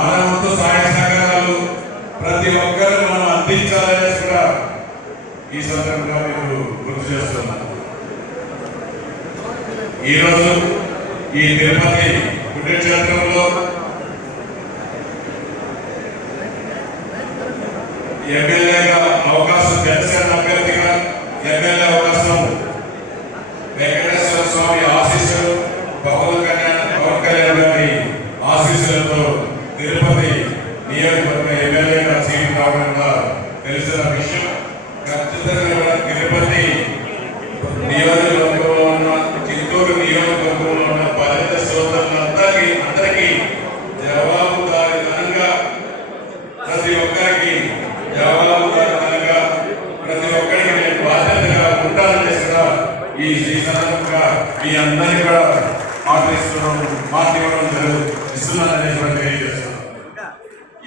మన వంతు సహాయ సహకారాలు ప్రతి ఒక్కరు మనం అందించాలనేసి కూడా ఈ సందర్భంగా మీకు గుర్తు చేస్తున్నాను. ఈరోజు ఈ తిరుపతి పుణ్యక్షేత్రంలో ఎమ్మెల్యేగా అవకాశం, జనసేన అభ్యర్థిగా ఎమ్మెల్యే అవకాశం వెంకటేశ్వర స్వామి ఆశీస్సులు, పవన్ కళ్యాణ్ గారి ఆశీస్సులతో తిరుపతి నియోజకవర్గ ఎమ్మెల్యేగా సీటు కావడంగా తెలిసిన విషయం. ఖచ్చితంగా తిరుపతి నియోజకవర్గంలో ఉన్న, చిత్తూరు నియోజకవర్గంలో ఉన్న బాధిత సోదరులందరికీ జవాబుదారీతనంగా ప్రతి ఒక్కరికి నేను బాధ్యతగా ఉంటానని కూడా ఈ సందర్భంగా మీ అందరినీ కూడా ఇస్తున్నానని కూడా తెలియజేస్తున్నాను.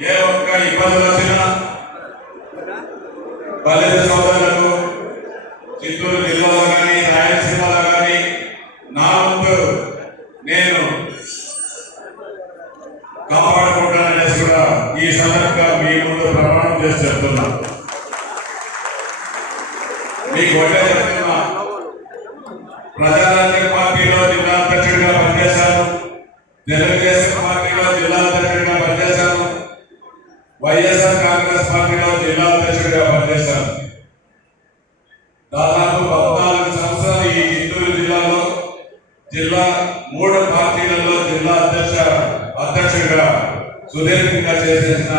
ఏ ఒక్క ఇబ్బందులు వచ్చినా బాధిత సోదరులకు చిత్తూరు జిల్లాలో కానీ రాయలసీమలో కానీ నా వంతు నేను కాపాడుకుంటాననేసి కూడా ఈ సందర్భంగా మీ ముందు ప్రమాణం చేసి చెప్తున్నా. మీకు ఒకటే చెప్తున్నా, ప్రజారాజ్య పార్టీలో జిల్లా అధ్యక్షుడిగా పనిచేశాను, తెలుగుదేశం పార్టీలో జిల్లా అధ్యక్షుడిగా పనిచేశాను, వైఎస్ఆర్ కాంగ్రెస్ పార్టీలో జిల్లా అధ్యక్షుడిగా పనిచేశాను. దాదాపు 14 సంవత్సరాలు ఈ చిత్తూరు జిల్లాలో జిల్లా 3 పార్టీలలో జిల్లా అధ్యక్షుడిగా సుదీర్ఘంగా చేసేసిన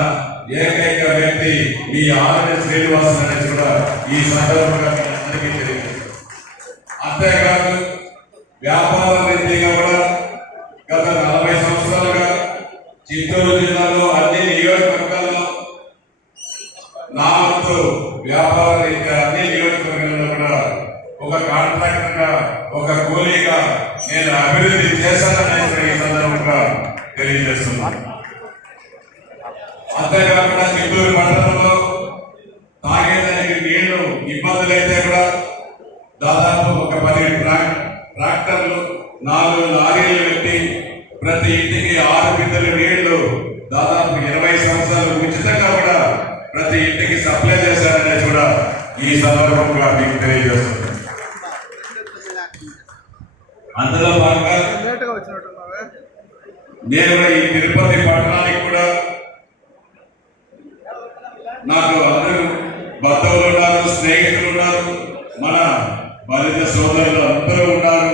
ఏకైక వ్యక్తి మీ ఆర్ఎన్ శ్రీనివాసన్ అనేది కూడా ఈ సందర్భంగా మీ అందరికీ తెలియజేస్తారు. అంతేకాదు వ్యాపార రీతిగా కూడా గత 40 సంవత్సరాలుగా చిత్తూరు జిల్లాలో అన్ని నియోజకవర్గాల్లో నా వంతు వ్యాపార రీత్యా అన్ని నియోజకవర్గాల్లో కూడా ఒక కాంట్రాక్టర్గా, ఒక కూలీగా నేను అభివృద్ధి చేశానని ఈ సందర్భంగా తెలియజేస్తున్నాను. అంతేకాకుండా చిత్తూరు పట్టణంలో తాగేదానికి నీళ్లు ఇబ్బందులైతే కూడా దాదాపు ఒక 10 ట్రాక్టర్లు, 4 లారీలు పెట్టి ప్రతి ఇంటికి 6 బిందెలు నీళ్లు దాదాపు 20 సంవత్సరాలు ఉచితంగా కూడా ప్రతి ఇంటికి సప్లై చేశారనే కూడా ఈ సందర్భంగా మీకు తెలియజేస్తుంది. అందులో భాగంగా నేను ఈ తిరుపతి పట్టణానికి కూడా నాకు అందరూ బంధువులు ఉన్నారు, స్నేహితులు ఉన్నారు, మన బాధిత సోదరులు అందరూ ఉన్నారు.